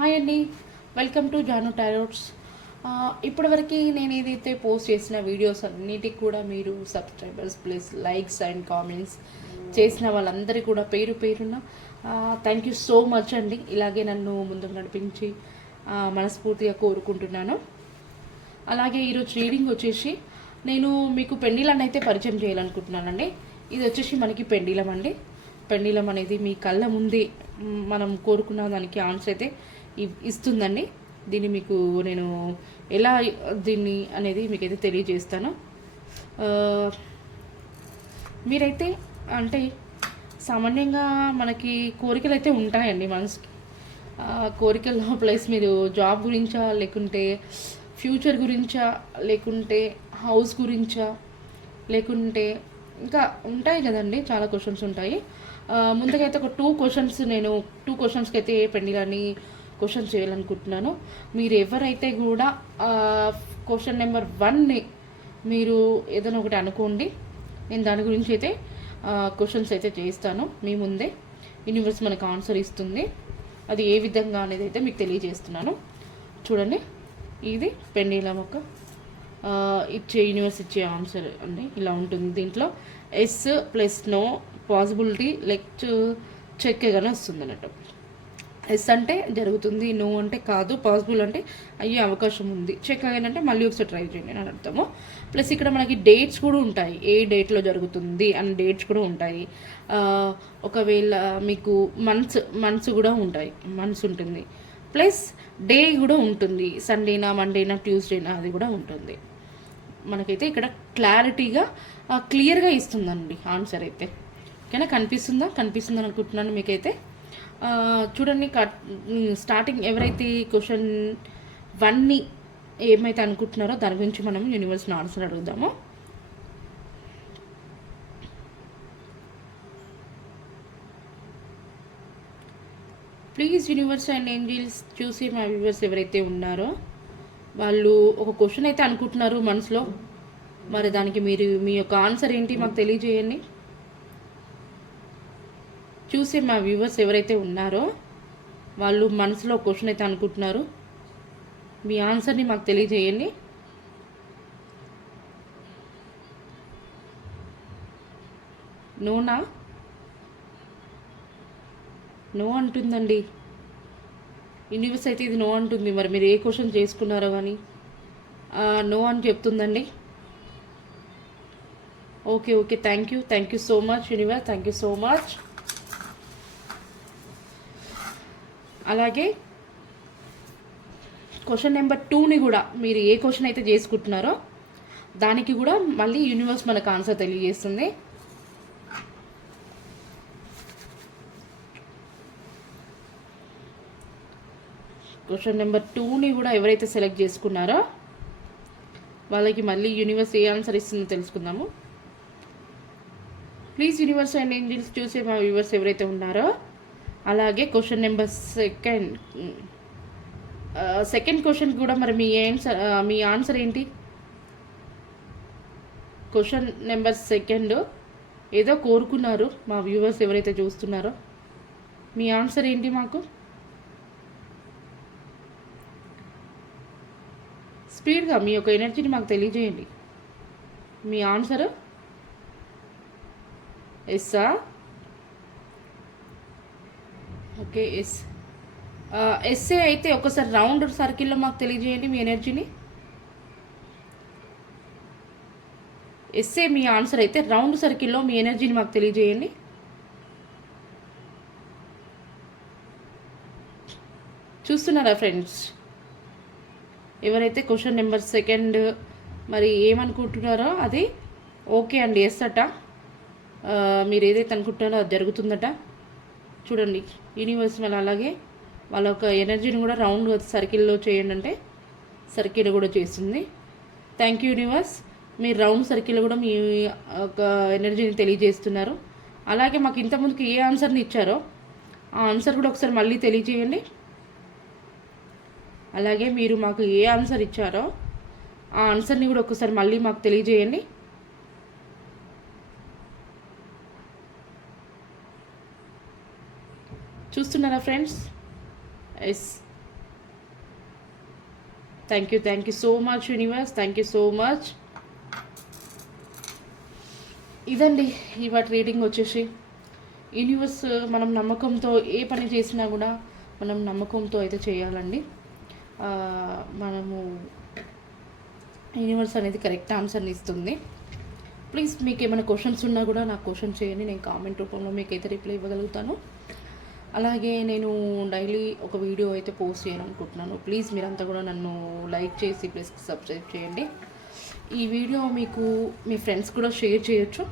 Hi అండి, welcome to Janu టారోట్స్. ఇప్పటివరకు నేను ఏదైతే పోస్ట్ చేసిన వీడియోస్ అన్నిటికి కూడా మీరు subscribers plus likes and comments చేసిన వాళ్ళందరికీ కూడా పేరు పేరున థ్యాంక్ యూ సో మచ్ అండి. ఇలాగే నన్ను ముందుకు నడిపించి మనస్ఫూర్తిగా కోరుకుంటున్నాను. అలాగే ఈరోజు రీడింగ్ వచ్చేసి నేను మీకు పెండిలను అయితే పరిచయం చేయాలనుకుంటున్నానండి. ఇది వచ్చేసి మనకి పెండిలం అండి. పెండిలం అనేది మీ కళ్ళ ముందే మనం కోరుకున్న దానికి ఆన్సర్ అయితే ఇస్తుందండి. దీన్ని మీకు నేను ఎలా దీన్ని అనేది మీకైతే తెలియజేస్తాను. మీరైతే అంటే సామాన్యంగా మనకి కోరికలు అయితే ఉంటాయండి మనసుకి. కోరికల్లో ప్లస్ మీరు జాబ్ గురించా, లేకుంటే ఫ్యూచర్ గురించా, లేకుంటే హౌస్ గురించా, లేకుంటే ఇంకా ఉంటాయి కదండి, చాలా క్వశ్చన్స్ ఉంటాయి. ముందుగా అయితే ఒక టూ క్వశ్చన్స్కి అయితే పెండిలని క్వశ్చన్ చేయాలనుకుంటున్నాను. మీరు ఎవరైతే కూడా క్వశ్చన్ నెంబర్ 1ని మీరు ఏదైనా ఒకటి అనుకోండి. నేను దాని గురించి అయితే క్వశ్చన్స్ అయితే చేస్తాను. మీ ముందే యూనివర్స్ మనకు ఆన్సర్ ఇస్తుంది. అది ఏ విధంగా అనేది అయితే మీకు తెలియజేస్తున్నాను. చూడండి, ఇది పెండిలం ఒక యూనివర్స్ ఇచ్చే ఆన్సర్ అండి. ఇలా ఉంటుంది. దీంట్లో yes plus no possibility left check గానే వస్తుంది అన్నట్టు. ఎస్ అంటే జరుగుతుంది, నో అంటే కాదు, పాసిబుల్ అంటే అయ్యే అవకాశం ఉంది, చెక్ అంటే మళ్ళీ ఒకసారి ట్రై చేయండి అని అర్థము. ప్లస్ ఇక్కడ మనకి డేట్స్ కూడా ఉంటాయి, ఏ డేట్లో జరుగుతుంది అని డేట్స్ కూడా ఉంటాయి. ఒకవేళ మీకు మంత్స్ కూడా ఉంటాయి, మంత్స్ ఉంటుంది. ప్లస్ డే కూడా ఉంటుంది, సండేనా మండేనా ట్యూస్డేనా అది కూడా ఉంటుంది. మనకైతే ఇక్కడ క్లియర్గా ఇస్తుందండి ఆన్సర్ అయితే. ఓకేనా, కనిపిస్తుందని అనుకుంటున్నాను మీకైతే. చూడండి, స్టార్టింగ్ ఎవరైతే క్వశ్చన్ 1ని ఏమైతే అనుకుంటున్నారో దాని గురించి మనం యూనివర్స్ని ఆన్సర్ అడుగుదాము. ప్లీజ్ యూనివర్స్ అండ్ ఏంజిల్స్ చూసి మా వ్యూవర్స్ ఎవరైతే ఉన్నారో వాళ్ళు ఒక క్వశ్చన్ అయితే అనుకుంటున్నారు మనసులో. మరి దానికి మీరు మీ యొక్క ఆన్సర్ ఏంటి మాకు తెలియజేయండి. చూసే మా వ్యూవర్స్ ఎవరైతే ఉన్నారో వాళ్ళు మనసులో క్వశ్చన్ అయితే అనుకుంటున్నారు. మీ ఆన్సర్ని మాకు తెలియజేయండి. నోనా, నో అంటుందండి యూనివర్స్ అయితే. ఇది నో అంటుంది. మరి మీరు ఏ క్వశ్చన్ చేసుకున్నారో కానీ నో అని చెప్తుందండి. Okay, thank you so much universe, thank you so much. అలాగే క్వశ్చన్ నెంబర్ 2ని కూడా మీరు ఏ క్వశ్చన్ అయితే చేసుకుంటున్నారో దానికి కూడా మళ్ళీ యూనివర్స్ మనకు ఆన్సర్ తెలియజేస్తుంది. క్వశ్చన్ నెంబర్ 2ని కూడా ఎవరైతే సెలెక్ట్ చేసుకున్నారో వాళ్ళకి మళ్ళీ యూనివర్స్ ఏ ఆన్సర్ ఇస్తుందో తెలుసుకుందాము. ప్లీజ్ యూనివర్స్ అండ్ ఏంజిల్స్ చూసే మా వ్యూవర్స్ ఎవరైతే ఉన్నారో అలాగే క్వశ్చన్ నెంబర్ సెకండ్ క్వశ్చన్ కూడా మరి మీ ఆన్సర్ ఏంటి? క్వశ్చన్ నెంబర్ 2 ఏదో కోరుకున్నారు మా వ్యూవర్స్ ఎవరైతే చూస్తున్నారో, మీ ఆన్సర్ ఏంటి? మాకు స్పీడ్గా మీ యొక్క ఎనర్జీని మాకు తెలియజేయండి. మీ ఆన్సర్ ఎస్సా? ఓకే, ఎస్ఏ అయితే ఒకసారి రౌండ్ సర్కిల్లో మాకు తెలియజేయండి మీ ఎనర్జీని. ఎస్ఏ మీ ఆన్సర్ అయితే రౌండ్ సర్కిల్లో మీ ఎనర్జీని మాకు తెలియజేయండి. చూస్తున్నారా ఫ్రెండ్స్? ఎవరైతే క్వశ్చన్ నెంబర్ 2 మరి ఏమనుకుంటున్నారో అది ఓకే అండి, ఎస్ అట. మీరు ఏదైతే అనుకుంటున్నారో అది జరుగుతుందట. చూడండి, యూనివర్స్ మళ్ళీ అలాగే వాళ్ళ ఒక ఎనర్జీని కూడా రౌండ్ సర్కిల్లో చేయండి అంటే సర్కిల్ కూడా చేస్తుంది. Thank you universe. మీరు రౌండ్ సర్కిల్ కూడా మీ ఒక ఎనర్జీని తెలియజేస్తున్నారు. అలాగే మాకు ఇంతకుముందుకు ఏ ఆన్సర్ని ఇచ్చారో ఆ ఆన్సర్ కూడా ఒకసారి మళ్ళీ తెలియజేయండి. అలాగే మీరు మాకు ఏ ఆన్సర్ ఇచ్చారో ఆ ఆన్సర్ని కూడా ఒకసారి మళ్ళీ మాకు తెలియజేయండి. చూస్తున్నారా friends? Yes, thank you so much universe, thank you so much. ఇదండి ఇవాటి రీడింగ్ వచ్చేసి. యూనివర్స్ మనం నమ్మకంతో ఏ పని చేసినా కూడా మనం నమ్మకంతో అయితే చేయాలండి. మనము యూనివర్స్ అనేది కరెక్ట్ ఆన్సర్ని ఇస్తుంది. ప్లీజ్ మీకు ఏమైనా క్వశ్చన్స్ ఉన్నా కూడా నాకు క్వశ్చన్ చేయండి, నేను కామెంట్ రూపంలో మీకు అయితే రిప్లై ఇవ్వగలుగుతాను. అలాగే నేను డైలీ ఒక వీడియో అయితే పోస్ట్ చేయాలనుకుంటున్నాను. ప్లీజ్ మీరంతా కూడా నన్ను లైక్ చేసి ప్లీజ్ సబ్స్క్రైబ్ చేయండి. ఈ వీడియో మీకు మీ ఫ్రెండ్స్ కూడా షేర్ చేయొచ్చు.